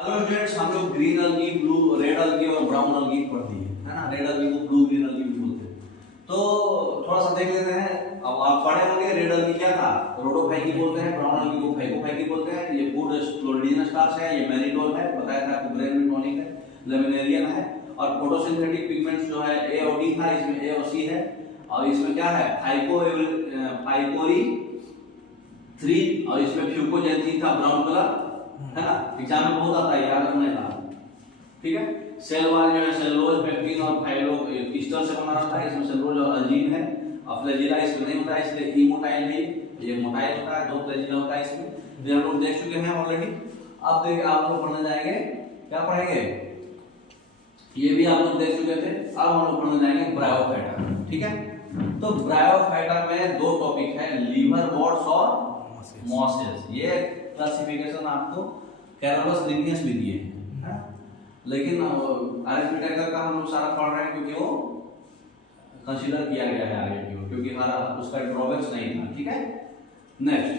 Hello students, हम लोग green अलगी, blue, red अलगी और ब्राउन अलगी पढ़ दी है ना। रेड अलगी को ब्लू ग्रीन अलगी भी बोलते हैं। तो थोड़ा सा देख लेते हैं। अब आप पढ़े होंगे रेड अलगी क्या था, रोडोफाइकी बोलते हैं, ब्राउन अलगी को फाइकोफाइकी बोलते हैं। ये गुड क्लोरिडियन स्टार्च है, ये मैरिडोल है, बताया था आपको, ब्रेन में टॉनिक है, लेमिनेरियन है। और फोटोसिंथेटिक पिगमेंट्स जो है ए और डी था, इसमें ए और सी है। और इसमें क्या है, फाइकोरी 3 और इसमें फ्यूकोजेंसिन था ब्राउन कलर, है ना। एग्जाम में बहुत आता है, याद रखना है। ठीक है। सेल वॉल जो है सेलुलोज, पेक्टिन और फाइलो ईस्टर से बना रहता है। इसमें सेलुलोज और अल्जीन है। और फ्लैजिला इसमें नहीं होता है, इसलिए इमोटाइल नहीं, ये मोटाइल होता है। 2 फ्लैजिला होता है इसमें, जो हम लोग देख चुके हैं ऑलरेडी। अब देखिए आप लोग पढ़ने जाएंगे, क्या पढ़ेंगे, ये भी आप लोग देख चुके थे। अब हम लोग पढ़ने जाएंगे ब्रायोफाइटा। ठीक है। तो ब्रायोफाइटा में 2 टॉपिक है, लीवर वॉट्स और मॉसेस। ये क्लासिफिकेशन आपको कैरोलस लिनियस भी दिए हैं, लेकिन आरिथमेटिका का हम लोग सारा पढ़ रहे हैं क्योंकि वो कंसीडर किया गया है आगे की ओर, क्योंकि हमारा उसका ड्रॉबैक्स नहीं था। ठीक है। नेक्स्ट,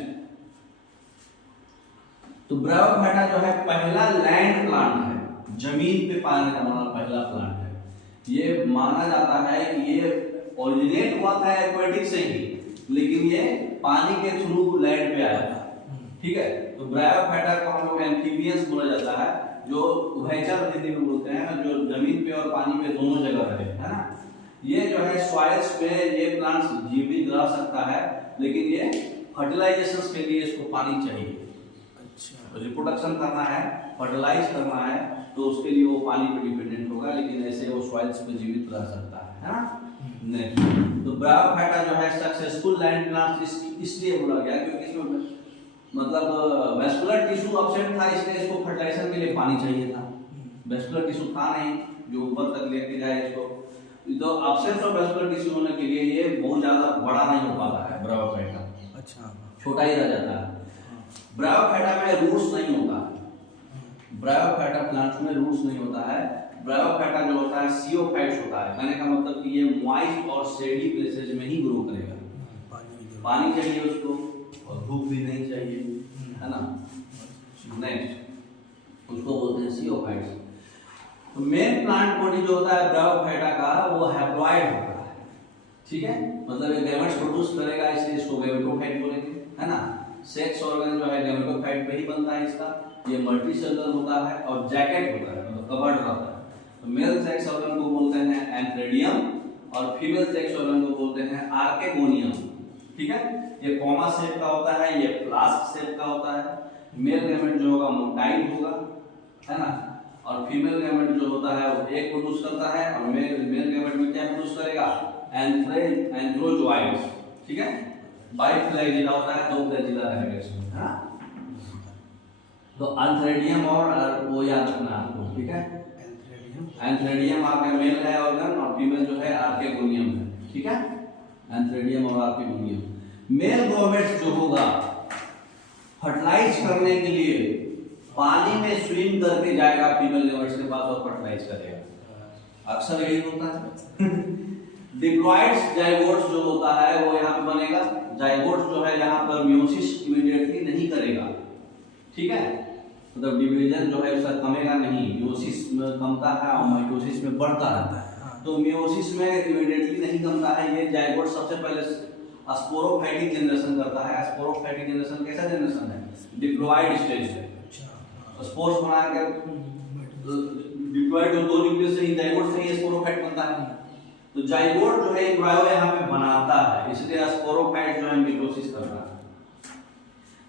तो ब्रायोफाइटा जो है पहला लैंड प्लांट है, जमीन पे पाने जाने वाला पहला प्लांट है। ये माना जाता है कि ये ओरिजिनेट हुआ था एक्वेटिक से ही, लेकिन ये पानी के थ्रू लैंड पे आया था। ठीक है। तो ब्रायोफाइटा को हम लोग एम्फीबियंस बोला जाता है, जो उभयचर हिंदी में बोलते हैं, जो जमीन पे और पानी पे दोनों जगह रहे, है ना। ये जो है सॉइल्स पे ये प्लांट्स जीवित रह सकता है, लेकिन ये फर्टिलाइजेशन के लिए इसको पानी चाहिए। अच्छा। रिप्रोडक्शन करना है, फर्टिलाइज करना है, तो उसके लिए वो पानी पे डिपेंडेंट होगा, लेकिन ऐसे वो सॉइल्स पे जीवित रह सकता है ना। नेक्स्ट, तो ब्रायोफाइटा जो है सक्सेसफुल लैंड प्लांट इसलिए बोला गया क्योंकि इसमें मतलब वेस्कुलर टिश्यू एब्सेंट था, इसलिए इसको फर्टिलाइजेशन के लिए पानी चाहिए था। वेस्कुलर टिश्यू था नहीं जो ऊपर तक लेके जाए इसको, तो एब्सेंस ऑफ वेस्कुलर टिश्यू होने के लिए ये बहुत ज्यादा बड़ा नहीं हो पाता है ब्रायोफाइटा। अच्छा, छोटा ही रह जाता है। ब्रायोफाइटा में रूट्स नहीं होता है, ब्रायोफाइटा प्लांट्स में रूट्स नहीं होता है। ब्रायोफाइटा जो होता है सियोफाइट्स होता है, कहने का मतलब कि ये मॉइस्ट और शेडी प्लेसेस में ही ग्रो करेगा। पानी चाहिए उसको और धूप भी नहीं चाहिए, है ना। नेक्स्ट, उसको बोलते हैं सियोफाइट्स। तो मेन प्लांट बॉडी जो होता है ब्रायोफाइटा का, वो हैप्लॉइड होता है। ठीक है, मतलब ये गैमेट्स प्रोड्यूस करेगा, इसलिए इसको गैमेटोफाइट बोलेंगे, है ना। सेक्स ऑर्गन जो है गैमेटोफाइट पे ही बनता है इसका। ये मल्टीसेलुलर होता है और जैकेट होता है, मतलब कवर्ड रहता है। तो मेल सेक्स ऑर्गन को बोलते हैं एंथ्रेडियम और फीमेल सेक्स ऑर्गन को बोलते हैं आर्केगोनियम। ठीक है। ये कॉमा शेप का होता है, ये फ्लास्क शेप का होता है। मेल गैमेट जो होगा मोटाइल होगा, है ना। और फीमेल गैमेट जो होता है वो एक प्रोड्यूस करता है, और मेल गैमेट में क्या प्रोड्यूस करेगा, एंथ्रोजोइड्स। ठीक है। बाइफ्लैजिला होता है, 2 फ्लैजिला रहेगा इसमें, है ना। तो एंथ्रेडियम और वो याद रखना आपको। ठीक है। एंथ्रेडियम आपका मेल है ऑर्गन, और फीमेल जो है आर्केगोनियम है। ठीक है। एंथ्रेडियम और आर्केगोनियम। मेल गैमेट्स जो होगा फर्टिलाइज करने के लिए पानी में स्विम करके जाएगा फीमेल गैमेट्स के पास और फर्टिलाइज करेगा। अक्सर यही होता है। डिप्लॉइड्स जाइगोट्स जो होता है वो यहाँ पे बनेगा। जाइगोट्स जो है यहाँ पर मियोसिस इमीडिएटली नहीं करेगा। ठीक है। मतलब डिवीजन जो है उसका कमेगा नहीं, मियोसिस में कमता है और माइटोसिस में बढ़ता रहता है। तो मियोसिस में इमीडिएटली नहीं कमता है। ये जाइगोट सबसे पहले स्पोरोफाइटिक जनरेशन करता है। स्पोरोफाइटिक जनरेशन कैसा जनरेशन है, डिप्लॉइड स्टेज है। स्पोर्स बना के डिप्लॉइड जो 2 न्यूक्लियस से ही जाइगोट से ही स्पोरोफाइट बनता है। तो जाइगोट जो है एम्ब्रायो यहाँ पे बनाता है, इसलिए स्पोरोफाइट जो है मिटोसिस करता है।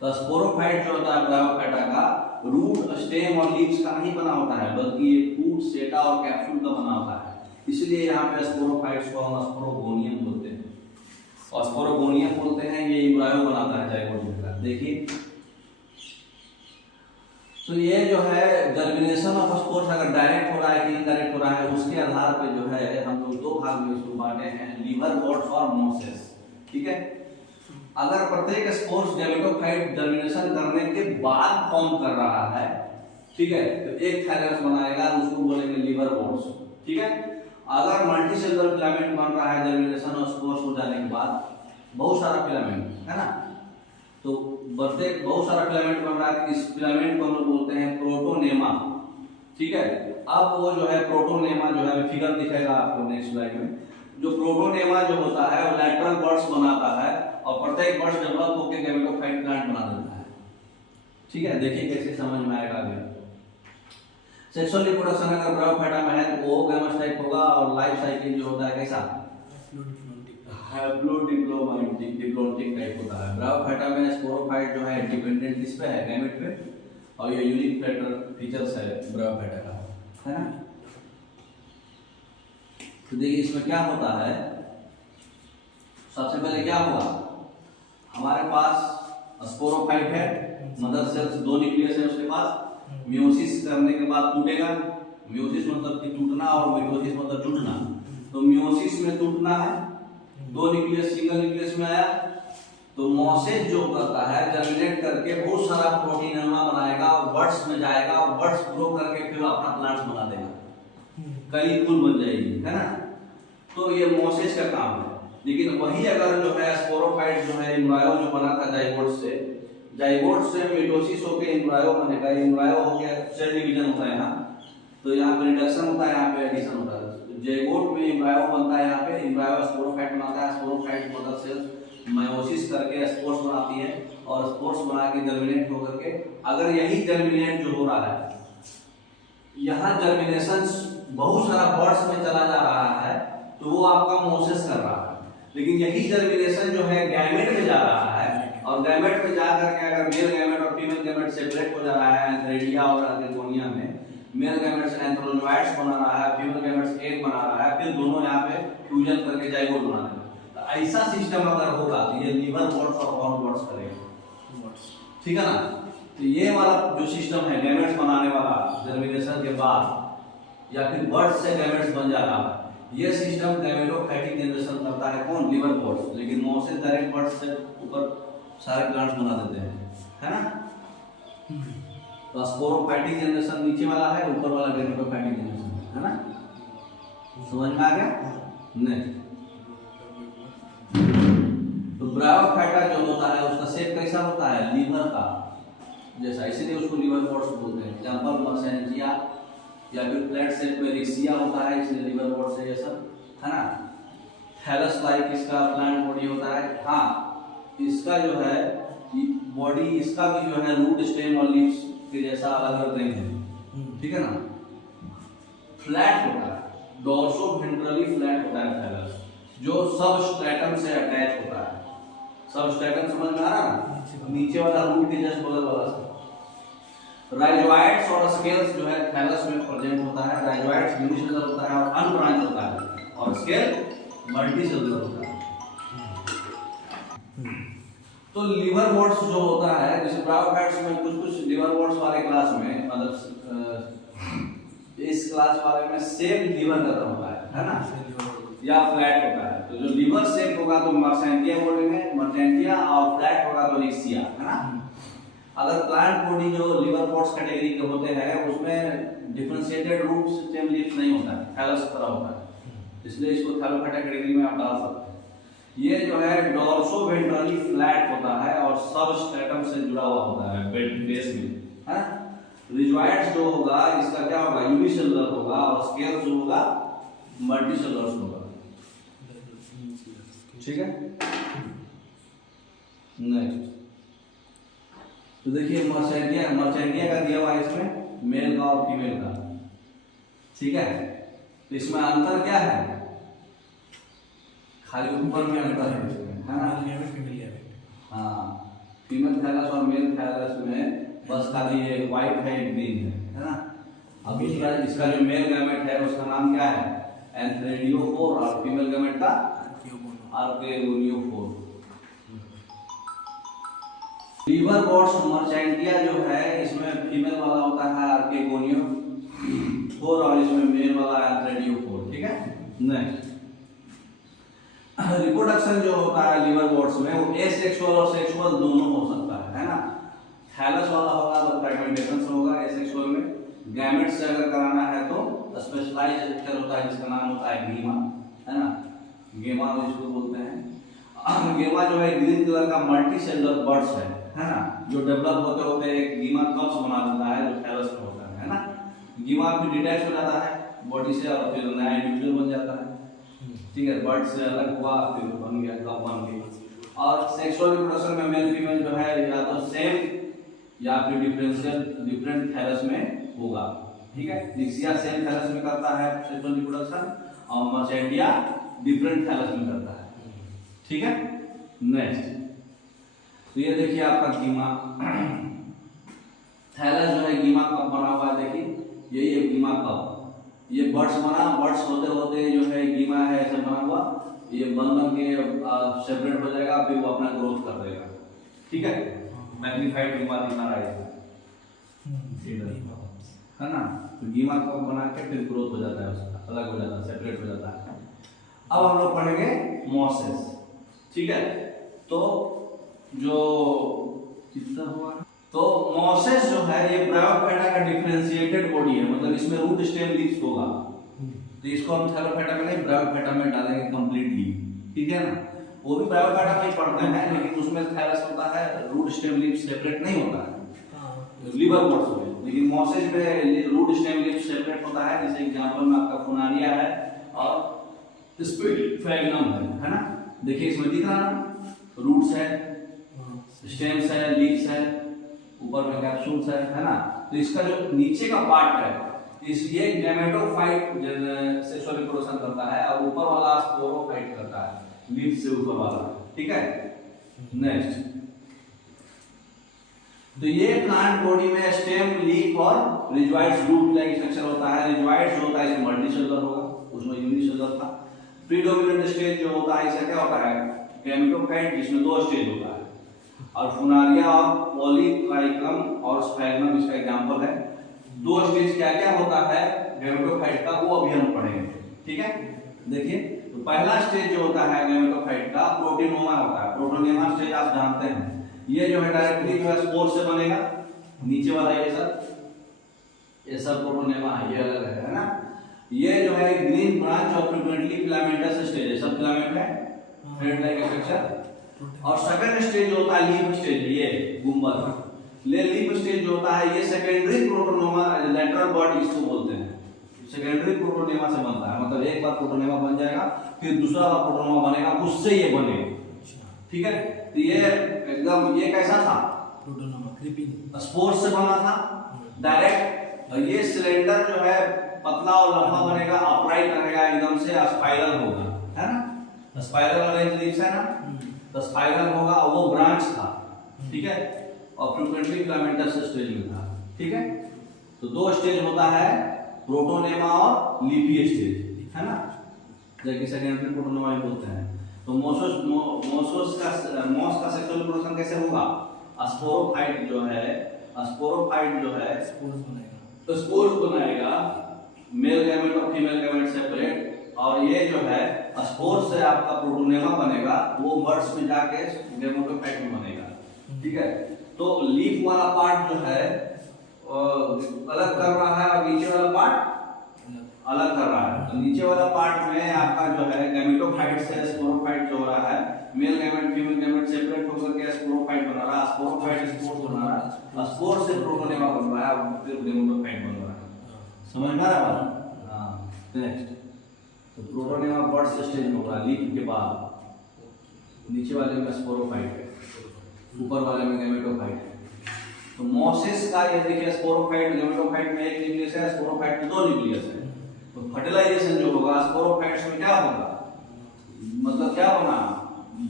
तो स्पोरोफाइट जो होता है ब्रायोफाइटा का, रूट, स्टेम और लीव्स का नहीं बना होता है, बल्कि ये फूट, सेटा और कैप्सूल का बना होता है। इसलिए यहाँ पे स्पोरोफाइट्स को हम स्पोरोगोनियम बोलते हैं। और स्पोरोगोनियम बोलते हैं, ये एम्ब्रायो बनाता है जाइगोट का। देखिए, तो ये जो है जर्मिनेशन ऑफ स्पोर्स अगर डायरेक्ट हो रहा है कि इनडायरेक्ट हो रहा है, उसके आधार पे जो है हम लोग 2 भाग में इसको बांटे हैं, लीवर वॉट्स और मोसेस। ठीक है। अगर प्रत्येक स्पोर्स गैमेटोफाइट जर्मिनेशन करने के बाद फॉर्म कर रहा है, ठीक है, तो एक थाइलस बनाएगा, उसको बोलेंगे लीवर वॉट्स। ठीक है। अगर मल्टीसेलुलर फिलामेंट बन रहा है जर्मिनेशन और स्पोर्स हो जाने के बाद, बहुत सारा फिलामेंट, है ना, तो बढ़ते बहुत सारा फिलामेंट बन रहा है, इस फिलामेंट को हम लोग बोलते हैं प्रोटोनेमा। ठीक है, अब वो जो है प्रोटोनेमा जो है फिगर दिखेगा आपको नेक्स्ट स्लाइड में। जो प्रोटोनेमा जो होता है वो लैटरल बर्ड्स बनाता है और प्रत्येक बर्ड्स डेवलप होकर गैमेटोफाइट प्लांट बना देता है। ठीक है, देखिए कैसे समझ में आएगा अभी। सेक्सुअल रिप्रोडक्शन अगर ब्रायोफाइटा में है तो वो गैमेट्स टाइप होगा, और लाइफ साइकिल जो होता है कैसा हैप्लोडिप्लोमैटिक टाइप होता है। ब्रायोफाइटा में स्पोरोफाइट जो है डिपेंडेंट किस पे है, गैमेट पे, और ये यूनिक फीचर्स है ब्रायोफाइटा का, है ना। तो देखिए इसमें क्या होता है, सबसे पहले क्या हुआ, हमारे पास स्पोरोफाइट है, मदर सेल्स 2 न्यूक्लियस है उसके पास, मियोसिस करने के बाद टूटेगा। मियोसिस मतलब कि टूटना और मिटोसिस मतलब जुड़ना। तो मियोसिस में टूटना है, 2 न्यूक्लियस सिंगल न्यूक्लियस में आया, तो मोसेज जो करता है जर्मिनेट करके बहुत सारा प्रोटीनरमा बनाएगा और बर्ड्स में जाएगा और बर्ड्स ग्रो करके फिर अपना प्लांट्स बना देगा, कई फूल बन जाएगी, है ना। तो ये मोसेज का काम है। लेकिन वही अगर जो है स्पोरोफाइट जो है एम्ब्रायो जो बना था जाइगोट से मिटोसिस होकर एम्ब्रायो बनेगा, एम्ब्रायो हो गया सेल डिवीजन होता है यहाँ, तो यहाँ पे रिडक्शन होता है, यहाँ पे एडिशन होता है। जाइगोट में एम्ब्रायो बनता है, यहाँ पे एम्ब्रायो स्पोरोफाइट बनाता है, स्पोरोफाइट मदर सेल्स मायोसिस करके स्पोर्स बनाती है और स्पोर्स बना के जर्मिनेट होकर के, अगर यही जर्मिनेट जो हो रहा है, यहाँ जर्मिनेशन बहुत सारा बर्ड्स में चला जा रहा है तो वो आपका मोसेस कर रहा है। लेकिन यही जर्मिनेशन जो है गैमेट में जा रहा है, और गैमेट में जा करके अगर मेल गैमेट और फीमेल गैमेट सेपरेट हो जा रहा है एंथ्रेडिया और एंथ्रेगोनिया में, मेल गैमेट्स एंथ्रोजोइट्स बना रहा है, फीमेल गैमेट्स एग बना रहा है, फिर दोनों यहाँ पे फ्यूजन करके जाइगोट बना देगा। तो ऐसा सिस्टम अगर होगा तो ये लीवर बर्ड्स और हॉर्न बर्ड्स करेगा, ठीक है ना। तो ये वाला जो सिस्टम है गैमेट्स बनाने वाला जर्मिनेशन के बाद या फिर बर्ड्स से गैमेट्स बन जा रहा है, ये सिस्टम गैमेटोफाइटिक जनरेशन करता है कौन, लीवर बर्ड्स। लेकिन मोसेस डायरेक्ट बर्ड्स से ऊपर सारे प्लांट्स बना देते हैं, है ना। तो स्पोरोफाइटिक जनरेशन नीचे वाला है, ऊपर वाला गैमेटोफाइटिक जनरेशन है ना। समझ में आ गया नहीं। तो ब्रायोफाइटा जो होता है उसका शेप कैसा होता है, लीवर का जैसा, इसीलिए उसको लीवर बर्ड्स बोलते हैं। एग्जांपल मर्सेंटिया या फिर फ्लैट शेप में रिक्सिया होता है, इसलिए लीवर बर्ड्स है ये सब, है ना। थैलस लाइक इसका प्लांट बॉडी होता है। हाँ, इसका जो है बॉडी इसका भी जो है रूट स्टेम और लीव्स के जैसा अलग अलग रिंग है, ठीक है ना। फ्लैट होता है, डोर्सोवेंट्रली फ्लैट होता है थैलस, जो सबस्ट्रेटम से अटैच होता है। सबस्ट्रेटम समझ में आ रहा है, नीचे वाला रूट के जस्ट बगल वाला। राइजोइड्स और स्केल्स जो है थैलस में प्रेजेंट होता है। राइजोइड्स यूनिसेलुलर होता है और अनब्रांच होता है, और स्केल मल्टीसेलुलर होता है। तो लीवर बर्ड्स जो होता है, जैसे ब्रायोफाइट्स में कुछ लीवर बर्ड्स वाले क्लास में, मतलब इस क्लास वाले में सेम लीवर का होता है ना, या फ्लैट होता है। तो जो लीवर शेप होगा तो मर्सेंटिया बोलेंगे, मर्सेंटिया, और फ्लैट होगा तो रिक्सिया, है ना। अगर प्लांट बॉडी जो लीवर बर्ड्स कैटेगरी के होते हैं उसमें डिफरेंशिएटेड रूट सिस्टम लीफ नहीं होता है, थैलस तरह होता है, इसलिए इसको थैलोफाइटा कैटेगरी में आप डाल सकते हैं। ये जो है डोर्सोवेंट्रली फ्लैट होता है और सबस्ट्रेटम से जुड़ा हुआ होता है बेस में, है। रिजोइड्स जो होगा इसका क्या होगा, यूनिसेलुलर होगा, और स्केल्स जो होगा मल्टीसेलुलर होगा, ठीक है। नेक्स्ट तो देखिए मर्सेंटिया का दिया हुआ है इसमें मेल का और फीमेल का, ठीक है। तो इसमें अंतर क्या है, खाली ऊपर में अंतर है इसमें, है ना। हाँ, फीमेल थैलस और मेल थैलस में बस खाली एक व्हाइट है एक ग्रीन है ना। अब इसका जो मेल गैमेट है उसका नाम क्या है, एंथ्रेडियोफोर, और फीमेल गैमेट का आर्केगोनियोफोर। लीवर बर्ड्स मर्सेंटिया जो है इसमें फीमेल वाला होता है आर्केगोनियोफोर और इसमें मेल वाला एंथ्रेडियोफोर, ठीक है। नेक्स्ट रिप्रोडक्शन जो होता है लीवर बर्ड्स में वो एसेक्सुअल और सेक्सुअल दोनों हो सकता है ना। थैलस वाला होगा तो फ्रैगमेंटेशन से होगा एसेक्सुअल में। गैमेट्स से अगर कराना है तो स्पेशलाइज्ड स्ट्रक्चर होता है जिसका नाम होता है गीमा, है ना, गेमा जिसको बोलते हैं। गेमा जो है ग्रीन कलर का मल्टी सेलुलर बर्ड्स है ना, जो डेवलप होते होते एक गीमा कप्स बना देता है जो थैलस में होता है ना। गीमा फिर डिटैच हो जाता है बॉडी से और फिर नया इंडिविजुअल बन जाता है। ठीक है, बर्ड से अलग हुआ फिर बन गया, कप बन गया। और सेक्सुअल रिप्रोडक्शन में मेल फीमेल जो है या तो सेम या फिर डिफरेंट थैलस में होगा। ठीक है, जिक्सिया सेम थैलस में करता है सेक्सुअल रिप्रोडक्शन और मर्चेंडिया डिफरेंट थैलस में करता है। ठीक है, नेक्स्ट तो ये देखिए आपका गीमा थैलस जो है गीमा कप बना हुआ है। देखिए यही है गीमा कप, ये बर्ड्स बना, बर्ड्स होते होते जो है गीमा है ऐसे बना हुआ, ये बन के सेपरेट हो जाएगा, फिर वो अपना ग्रोथ कर देगा। ठीक है, मैग्नीफाइड गीमा दिखा रहा है ना, तो गीमा कप बना के फिर ग्रोथ हो जाता है, उसका अलग हो जाता है, सेपरेट हो जाता है। अब हम लोग पढ़ेंगे मोसेस। ठीक है, तो जो कितना हुआ, तो मोसेस जो है ये ब्रायोफाइटा का डिफरेंशिएटेड बॉडी है, मतलब इसमें रूट स्टेम लीव्स होगा। तो इसको हम थैलोफाइटा में नहीं ब्रायोफाइटा में डालेंगे कंप्लीटली। ठीक है ना, वो भी ब्रायोफाइटा में ही पढ़ते हैं, लेकिन उसमें थैलस होता है, रूट स्टेम लीव्स सेपरेट नहीं होता है, लिवर बर्ड्स में। लेकिन मोसेस में रूट स्टेम लीव्स सेपरेट होता है। जैसे एग्जांपल में आपका फुनारिया है और स्पिगफेगनम है ना। देखिए इसमें दिख रहा है रूट्स है, स्टेम्स है, लीव्स है, ऊपर में कैप्सूल्स है ना। तो इसका जो नीचे का पार्ट है ये गैमेटोफाइट सेक्सुअल रिप्रोडक्शन करता है और ऊपर वाला स्पोरोफाइट करता है, लीव्स से ऊपर वाला। ठीक है, नेक्स्ट तो ये प्लांट बॉडी में स्टेम, लीफ और रिजॉइड्स रूट लाइक स्ट्रक्चर होता है। रिजॉइड्स जो होता है इसमें मल्टीसेलुलर होगा, उसमें यूनिसेलुलर था। प्रीडोमिनेंट स्टेज जो होता है इसका क्या होता है गैमेटोफाइट, जिसमें 2 स्टेज होता है। और फुनारिया और पॉलीट्राइकम और स्फैग्नम इसका एग्जांपल है। 2 स्टेज क्या क्या होता है गैमेटोफाइट का, वो अभी हम पढ़ेंगे। ठीक है, देखिए तो पहला स्टेज जो होता है गैमेटोफाइट का प्रोटिनोमा होता है। प्रोटोनेमा स्टेज आप जानते हैं, ये जो है डायरेक्टली जो है स्पोर से बनेगा, नीचे वाला ये सब प्रोटोनेमा है, ये अलग है ना। ये जो है ग्रीन ब्रांच और फ्रीक्वेंटली फिलामेंटस स्टेज है, सब फिलामेंट है, थ्रेड लाइक स्ट्रक्चर। और सेकंड स्टेज जो होता है लीफ स्टेज, ये गुंबद ले लीफ स्टेज जो होता है ये सेकेंडरी प्रोटोनेमा लैटरल बर्ड इसको बोलते हैं। सेकेंडरी प्रोटोनेमा से बनता है, मतलब एक बार प्रोटोनेमा बन जाएगा फिर दूसरा बार प्रोटोनेमा बनेगा, उससे ये बनेगा। ठीक है, तो ये एकदम ये कैसा था प्रोटोनेमा क्रीपिंग स्पोर से बना था डायरेक्ट। और ये सिलेंडर जो है पतला और लंबा बनेगा, अपराइट रहेगा, एकदम से स्पाइरल होगा, है ना। स्पाइरल अरेंज लीव्स है ना, तो स्पाइरल होगा, वो ब्रांच था। ठीक है, और फ्रीक्वेंटली फिलामेंटस स्टेज में था। ठीक है, तो 2 स्टेज होता है प्रोटोनेमा और लीफी स्टेज, है ना, जबकि सेकेंडरी प्रोटोनेमा बोलते हैं। तो मोस का सेक्सुअल रिप्रोडक्शन कैसे होगा, स्पोरोफाइट जो है तो स्पोर्स बनाएगा, मेल गैमेट और फीमेल गैमेट सेपरेट। और ये जो है स्पोर से आपका प्रोटोनेमा बनेगा, वो बर्ड्स में जाके गैमेटोफाइट में बनेगा। ठीक है, तो लीफ वाला पार्ट जो है अलग कर रहा है और नीचे वाला पार्ट अलग कर रहा है। तो नीचे वाला पार्ट में आपका जो है गैमेटोफाइट से स्पोरोफाइट जो हो रहा है, male gamete female gamete separate होकर के स्पोरोफाइट बना रहा है, स्पोरोफाइट स्पोर बना रहा है, स्पोर से प्रोटोनेमा बन रहा है, फिर गैमेटोफाइट बन रहा है। समझ में आ रहा है बात? हां, नेक्स्ट तो प्रोटोनेमा बर्ड्स स्टेज में होगा, लीफ के बाद नीचे वाले में स्पोरोफाइट, ऊपर वाले में गैमेटोफाइट। तो मोसेस का ये देखिए स्पोरोफाइट गैमेटोफाइट में 1 न्यूक्लियस है, स्पोरोफाइट में 2 न्यूक्लियस है। तो फर्टिलाइजेशन जो होगा स्पोरोफाइट्स में क्या होगा, मतलब क्या बना,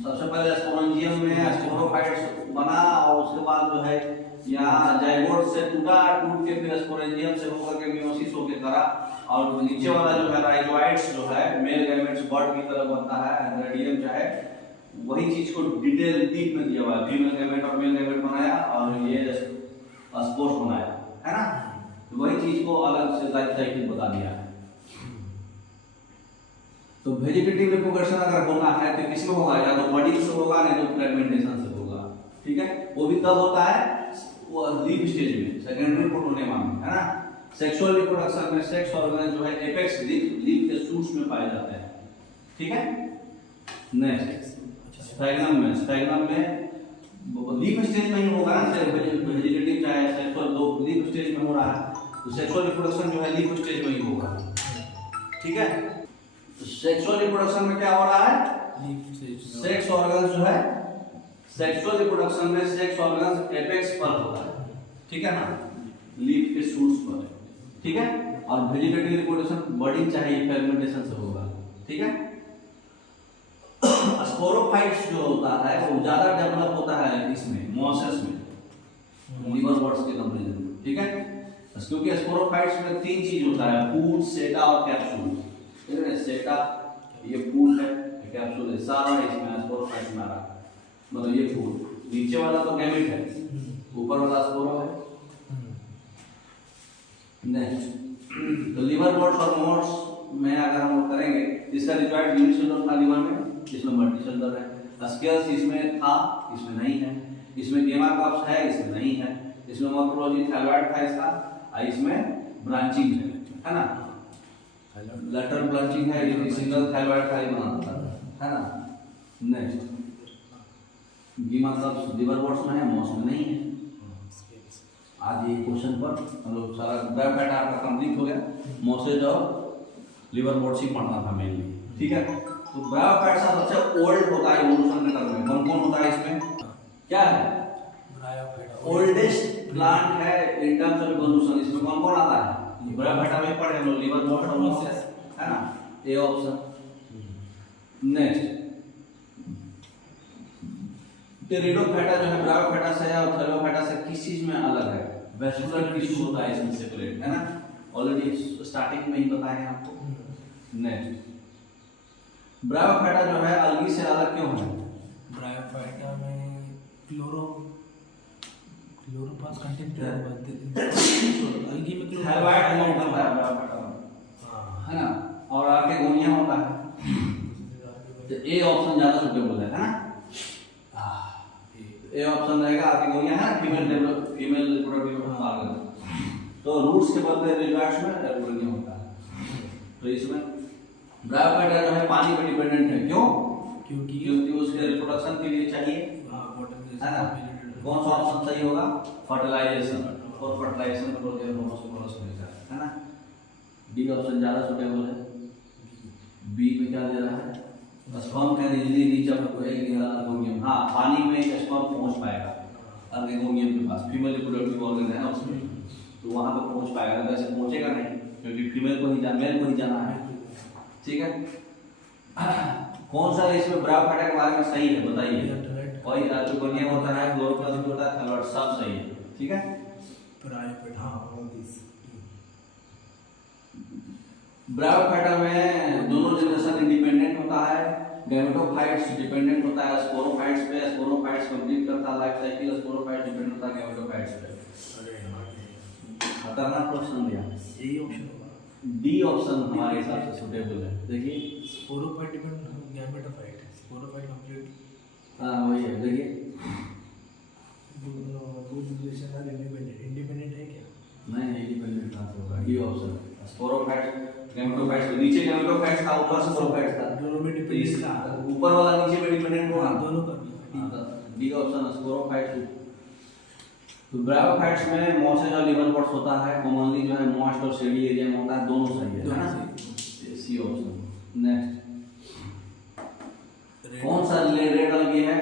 सबसे पहले स्पोरेंजियम में स्पोरोफाइट्स बना और उसके बाद जो है यहाँ जाइगोट से टूटा, टूट के फिर स्पोरेंजियम से होकर के मियोसिस होके करा। और नीचे वाला जो है राइजोइड्स जो है मेल गैमेट्स बर्ड की तरह बनता है, रेडियम जो है वही चीज को डिटेल डीप में दिया हुआ है, फीमेल गैमेट और मेल गैमेट बनाया और ये स्पोर्स बनाया, है ना। तो वही चीज को अलग से लाइफ साइकिल बता दिया है। तो वेजिटेटिव रिप्रोडक्शन अगर होना है तो किसमें होगा, या तो बडिंग से होगा नहीं तो फ्रेगमेंटेशन से होगा। ठीक है, वो भी तब होता है वो लीफ स्टेज में, सेकेंडरी प्रोटोनेमा में, है ना। सेक्सुअल रिप्रोडक्शन में सेक्स ऑर्गन जो है एपेक्स लीफ के शूट्स में पाए जाते हैं। ठीक है, नेक्स्ट स्टैग्नम में लीफ स्टेज में ही होगा ना, वेजिटेटिव चाहे सेक्सुअल, दो लीफ स्टेज में हो रहा है तो सेक्सुअल रिप्रोडक्शन जो है लीफ स्टेज में ही होगा। ठीक है, तो सेक्सुअल रिप्रोडक्शन में क्या हो रहा है, सेक्स ऑर्गन जो है सेक्सुअल रिप्रोडक्शन में सेक्स ऑर्गन एपेक्स पर होता है, ठीक है ना, लीफ के शूट्स पर, ठीक है। और वेजिटेटिव रिप्रोडक्शन बर्डिंग चाहिए फर्मेंटेशन से होगा, ठीक है। स्पोरोफाइट्स जो होता है वो ज्यादा डेवलप होता है इसमें मॉसेस में, लिवरवर्ट्स के कंपैरिजन में, ठीक है। क्योंकि स्पोरोफाइट्स में तीन चीज होता है, फूड, सेटा और कैप्सूल, ठीक है। सेटा ये फूड है, कैप्सूल है, सारा इसमें स्पोरोफाइट्स में आ रहा है, मतलब ये फूड, नीचे वाला तो गैमेट है, ऊपर वाला स्पोरो है। नेक्स्ट, तो लिवरवर्ट्स और मोर्स में अगर हम करेंगे, इसका रिक्वायर्ड यूनिसेलुलर था लिवर में, इसमें मल्टीसेलुलर है। स्केल्स इसमें था, इसमें नहीं है। इसमें गेमाकॉप्स है, इसमें नहीं है। इसमें मॉर्फोलॉजी थायराइड था इसका, और इसमें ब्रांचिंग है ना, लेटरल ब्रांचिंग है, ये सिंगल थायराइड का ही बनाता है ना। नेक्स्ट, गेमाकॉप्स लिवरवर्ट्स में है, मॉस में नहीं है। आज ये क्वेश्चन पर मतलब सारा बायोफैट आपका कंप्लीट हो गया, मॉसेज और लिवरवर्ट्स ही पढ़ना था मेनली, ठीक है। तो बायोफैट सबसे ओल्ड होता है इवोल्यूशन के टर्म में, कौन कौन होता है इसमें, क्या है, ओल्डेस्ट प्लांट है इन टर्म्स ऑफ इवोल्यूशन, इसमें कौन कौन आता है, बायोफैट में पढ़े हम लोग, लिवरवर्ट और मॉसेज, है ना, ए ऑप्शन। नेक्स्ट, टेरिडोफाइटा जो है ब्रायोफाइटा से और थैलोफाइटा से किस चीज में अलग है, वेस्कुलर टिश्यू होता है इसमें सेपरेट, है ना, ऑलरेडी स्टार्टिंग में ही बताया है आपको। नेक्स्ट, ब्रायोफाइटा जो है अलगी से अलग क्यों है, ब्रायोफाइटा में क्लोरोप्लास्ट कंटेंट अलगी में थायराइड हार्मोन होता है ब्रायोफाइटा में, है ना, और आर्केगोनिया होता है। तो ए ऑप्शन ज्यादा सुटेबल है ना, ए ऑप्शन रहेगा, आर्केगोनिया है, फीमेल रिप्रोडक्टिव ऑर्गन। तो रूट्स के बदले रिगार्ड्स में आर्केगोनिया होता है। तो इसमें ब्रायोफाइटा जो है पानी पे डिपेंडेंट है, क्यों, क्योंकि उसके रिप्रोडक्शन के लिए चाहिए, है ना। कौन सा ऑप्शन सही होगा, फर्टिलाइजेशन, और फर्टिलाइजेशन प्रोसेस होमोस्पोरस है ना। डी ऑप्शन ज्यादा सुटेबल है। बी में क्या दे रहा है, sperm can easily reach up to archegonium, हाँ पानी में स्पर्म पहुंच पाएगा आर्केगोनियम के पास, फीमेल रिप्रोडक्टिव ऑर्गन है ना उसमें, तो वहां पे पहुंच पाएगा, वैसे पहुंचेगा नहीं क्योंकि फीमेल को ही मेल को ही जाना है, ठीक है। कौन सा इसमें ब्रायोफाइटा के बारे में सही है बताइए, कोई आर्केगोनियम होता है, क्लोरोप्लास्ट होता है, थैलाइड, सब सही है, ठीक है। ब्रायोफाइटा ऑल दिस, ब्रायोफाइटा में दोनों जनरेशन इंडिपेंडेंट होता है, गैमेटोफाइट्स डिपेंडेंट होता है स्पोरोफाइट्स पे, स्पोरोफाइट्स कंप्लीट करता है लाइफ साइकिल, स्पोरोफाइट्स डिपेंड होता है गैमेटोफाइट्स पे। खतरनाक क्वेश्चन दिया, यही ऑप्शन होगा, डी ऑप्शन हमारे हिसाब से सुटेबल है। देखिए sporophyte depend gametophyte, sporophyte complete, हाँ वही है, देखिए दो जनरेशन है, इंडिपेंडेंट है क्या, नहीं इंडिपेंडेंट कहां से होगा, डी ऑप्शन, स्पोरोफाइट्स गैमेटोफाइट्स, नीचे गैमेटोफाइट्स था, ऊपर स्पोरोफाइट्स था, दोनों में डिपेंडेंट था, ऊपर वाला नीचे पे डिपेंडेंट होगा, दोनों का डी ऑप्शन स्पोरोफाइट्स। तो ब्रायोफाइट्स में मॉसेज और लिवरवर्ट्स होता है, कॉमनली जो है मॉइस्ट और शेडी एरिया में होता है, दोनों सही है ना, सी ऑप्शन। नेक्स्ट, कौन सा रेड अलगी है,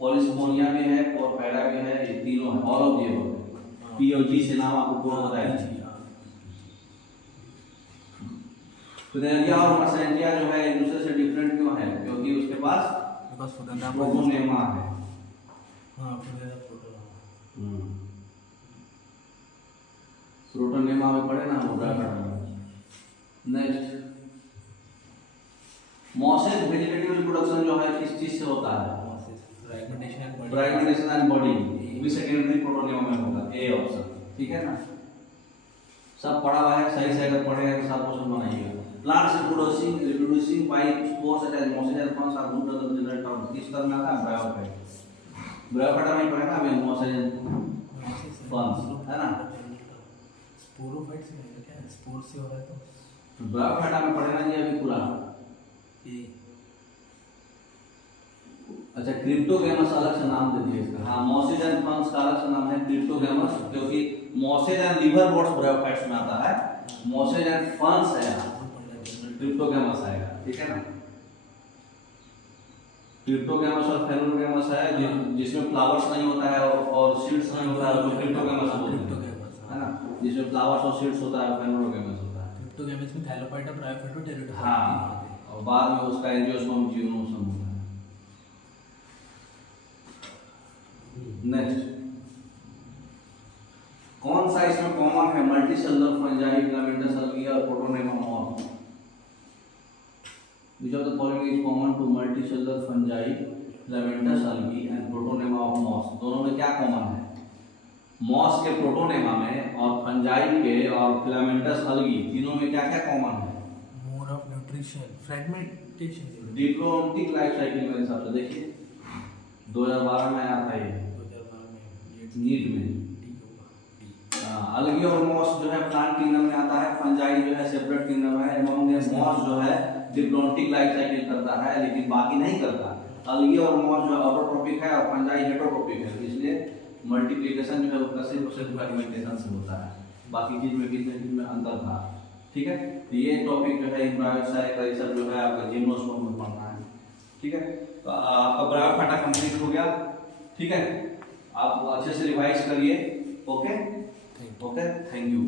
पॉलिस्मोनिया भी है, पोरफाइटा भी है, ये तीनों है, all of the above. P और जी से नाम आपको पूरा बताया। फिनेरिया और मर्सेंटिया जो है एक दूसरे से डिफरेंट क्यों है, क्योंकि उसके पास प्रोटोनेमा है, हां प्रोटोनेमा में पढ़े ना वो ब्रायोफाइटा में। नेक्स्ट, मॉसेज वेजिटेटिव रिप्रोडक्शन जो है किस चीज से होता है, फ्रैगमेंटेशन एंड बॉडी, भी सेकेंडरी प्रोटोनेमा में होगा, ए ऑप्शन, ठीक है ना। सब पढ़ा हुआ है, सही से अगर पढ़ेगा तो सब क्वेश्चन बनाइएगा। Plants reproducing by spores such as mosses and forms are root of the general term, किस टर्म में आता है, ब्रायोफाइट। ब्रायोफाइटा में पढ़ा ना अभी मॉसेज एंड फॉर्म्स, है ना। स्पोरोफाइट से है क्या, स्पोर से हो रहा है तो ब्रायोफाइटा में पढ़े ना जी अभी पूरा, अच्छा, क्रिप्टोगैमस अलग से नाम दे दिए इसका। हाँ, मॉसेज एंड फंस का अलग से नाम है क्रिप्टोगैमस, क्योंकि मॉसेज एंड लिवरवॉर्ट्स ब्रायोफाइट्स में आता है, मॉसेज एंड फंस है, क्रिप्टोगैमस आएगा, ठीक है ना। क्रिप्टोगैमस और फेनोगैमस है जिसमें फ्लावर्स नहीं होता है और सीड्स नहीं होता है, तो क्रिप्टोगैमस बोलते हैं, है ना। जिसमें फ्लावर्स और सीड्स होता है फेनोगैमस होता है। क्रिप्टोगैमस में थैलोफाइटा, ब्रायोफाइटा, टेरिडोफाइटा। हाँ, और बाद में उसका एंजियोस्पर्म जियोस्पर्म होता है। नेक्स्ट, कौन सा इसमें कॉमन है? मल्टीसेलुलर फंजाई, फिलामेंटस अलगी और protonema moss. Which of the following is common to multicellular fungi, filamentous algae and protonema of moss? दोनों में क्या कॉमन है? मॉस के प्रोटोनेमा में और फंजाई के और फिलामेंटस अलगी, तीनों में क्या क्या कॉमन है? Mode of nutrition, fragmentation, diplomatic life cycle मेरे हिसाब से देखिए 2012 में आया था ये 2012 में नीट में। अलगी और मॉस जो है प्लांट किंगडम में आता है, फंजाई जो है सेपरेट किंगडम है। मॉस जो है डिप्लोमेटिक लाइफ साइकिल करता है लेकिन बाकी नहीं करता। अलगी और मॉस जो ऑटोट्रोपिक है और फंजाई हेटेरोट्रोपिक है, इसलिए मल्टीप्लिकेशन जो है वो सिर्फ फ्रेगमेंटेशन से होता है, बाकी चीज में किसी में अंतर था, ठीक है। तो ये टॉपिक जो है ब्रायोफाइटा का सब जो है आपका जिम्नोस्पर्म में पढ़ना है, ठीक है। तो आपका ब्रायोफाइटा कंप्लीट हो गया, ठीक है। आप अच्छे से रिवाइज करिए, ओके ओके, थैंक यू।